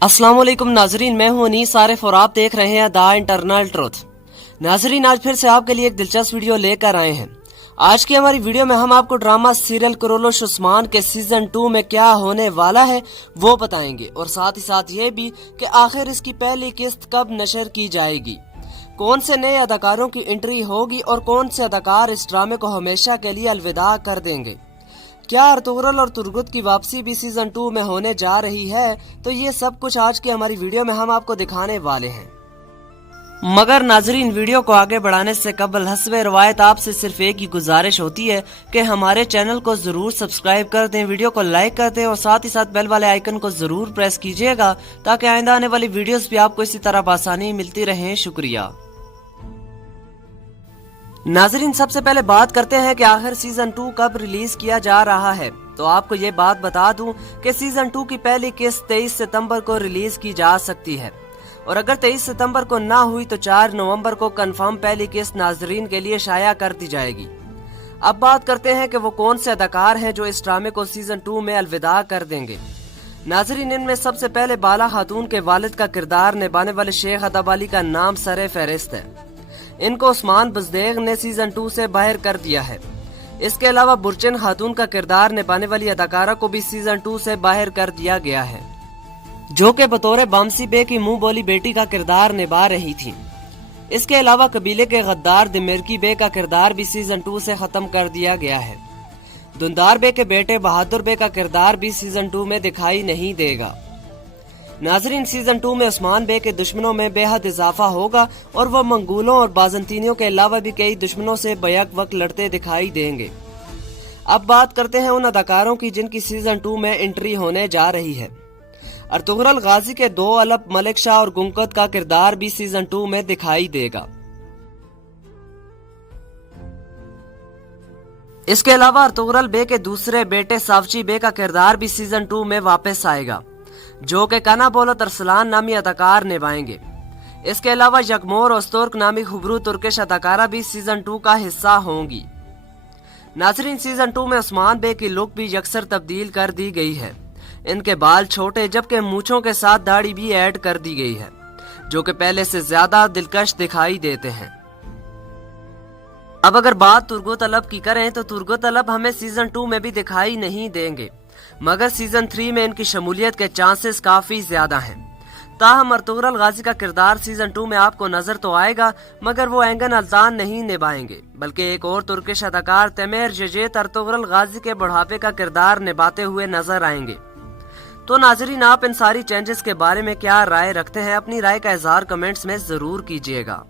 अस्सलाम वालेकुम नाजरीन, मैं हूं अनीस आरिफ और आप देख रहे हैं द इंटरनल ट्रुथ। नाजरीन, आज फिर से आपके लिए एक दिलचस्प वीडियो लेकर आए हैं। आज की हमारी वीडियो में हम आपको ड्रामा सीरियल कुरुलुश उस्मान के सीजन 2 में क्या होने वाला है वो बताएंगे, और साथ ही साथ ये भी कि आखिर इसकी पहली किस्त कब नशर की जाएगी, कौन से नए अदाकारों की एंट्री होगी और कौन से अदाकार इस ड्रामे को हमेशा के लिए अलविदा कर देंगे। क्या अर्तुगरुल और तुर्गुत की वापसी भी सीजन 2 में होने जा रही है? तो ये सब कुछ आज की हमारी वीडियो में हम आपको दिखाने वाले हैं। मगर नाजरीन, वीडियो को आगे बढ़ाने से कबल हस्बे रवायत आपसे सिर्फ एक ही गुजारिश होती है कि हमारे चैनल को जरूर सब्सक्राइब कर दें, वीडियो को लाइक कर दें और साथ ही साथ बेल वाले आइकन को जरूर प्रेस कीजिएगा ताकि आइंदा आने वाली वीडियोस भी आपको इसी तरह बआसानी मिलती रहे। शुक्रिया। नाजरीन, सबसे पहले बात करते हैं कि आखिर सीजन 2 कब रिलीज किया जा रहा है। तो आपको ये बात बता दूं कि सीजन 2 की पहली किस्त 23 सितंबर को रिलीज की जा सकती है, और अगर 23 सितंबर को ना हुई तो 4 नवंबर को कंफर्म पहली किस्त नाजरीन के लिए शाया कर दी जाएगी। अब बात करते हैं कि वो कौन से अदाकार हैं जो इस ड्रामे को सीजन 2 में अलविदा कर देंगे। नाजरीन, इनमें सबसे पहले बाला खातून के वालिद का किरदार निभाने वाले शेख अदब अली का नाम सरे फहरिस्त है। इनको उस्मान बुज़देग ने सीजन 2 से बाहर कर दिया है। इसके अलावा बुरचन खातून का किरदार निभाने वाली अदाकारा को भी सीजन 2 से बाहर कर दिया गया है, जो कि बतौर बामसी बे की मुंह बोली बेटी का किरदार निभा रही थी। इसके अलावा कबीले के गद्दार दिमेरकी बे का किरदार भी सीजन 2 से खत्म कर दिया गया है। दुंदार बे के बेटे बहादुर बे का किरदार भी सीजन 2 में दिखाई नहीं देगा। नाजरीन, सीजन 2 में उस्मान बे के दुश्मनों में बेहद इजाफा होगा और वो मंगोलों और बाजंतीनियों के अलावा भी कई दुश्मनों से बैक वक्त लड़ते दिखाई देंगे। अब बात करते हैं उन अदाकारों की जिनकी सीजन 2 में एंट्री होने जा रही है। अर्तुगरुल गाजी के 2 अलप मलिक शाह और गुंकत का किरदार भी सीजन 2 में दिखाई देगा। इसके अलावा अर्तुगरुल बे के दूसरे बेटे सावची बे का किरदार भी सीजन 2 में वापस आएगा, जो कि काना बोलत अरसलान नामी अदाकार निभाएंगे। इसके अलावा यकमोर ओस्तुर्क नामी खुबरू तुर्किश अदाकारा भी सीजन 2 का हिस्सा होंगी। नाजरीन, सीजन 2 में उस्मान बे की लुक भी यकसर तब्दील कर दी गई है। इनके बाल छोटे जबकि मूंछों के साथ दाढ़ी भी ऐड कर दी गई है, जो कि पहले से ज्यादा दिलकश दिखाई देते हैं। अब अगर बात तुर्गुत अलब की करें तो तुर्गुत अलब हमें सीजन 2 में भी दिखाई नहीं देंगे, मगर सीजन 3 में इनकी शमूलियत के चांसेस काफी ज्यादा हैं। ताहम अर्तुगरुल गाजी का किरदार सीजन 2 में आपको नजर तो आएगा, मगर वो एंगन अल्तान नहीं निभाएंगे, बल्कि एक और तुर्किश अदाकार तेमेर जजेत अर्तुगरुल गाजी के बुढ़ापे का किरदार निभाते हुए नजर आएंगे। तो नाजरीन, आप इन सारी चेंजेस के बारे में क्या राय रखते हैं? अपनी राय का इजहार कमेंट्स में जरूर कीजिएगा।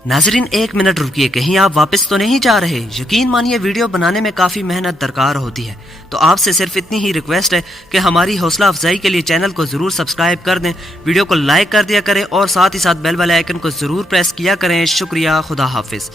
नाजरीन, 1 मिनट रुकिए, कहीं आप वापस तो नहीं जा रहे? यकीन मानिए, वीडियो बनाने में काफी मेहनत दरकार होती है, तो आपसे सिर्फ इतनी ही रिक्वेस्ट है कि हमारी हौसला अफजाई के लिए चैनल को जरूर सब्सक्राइब कर दें, वीडियो को लाइक कर दिया करें और साथ ही साथ बेल वाले आइकन को जरूर प्रेस किया करें। शुक्रिया। खुदा हाफिज।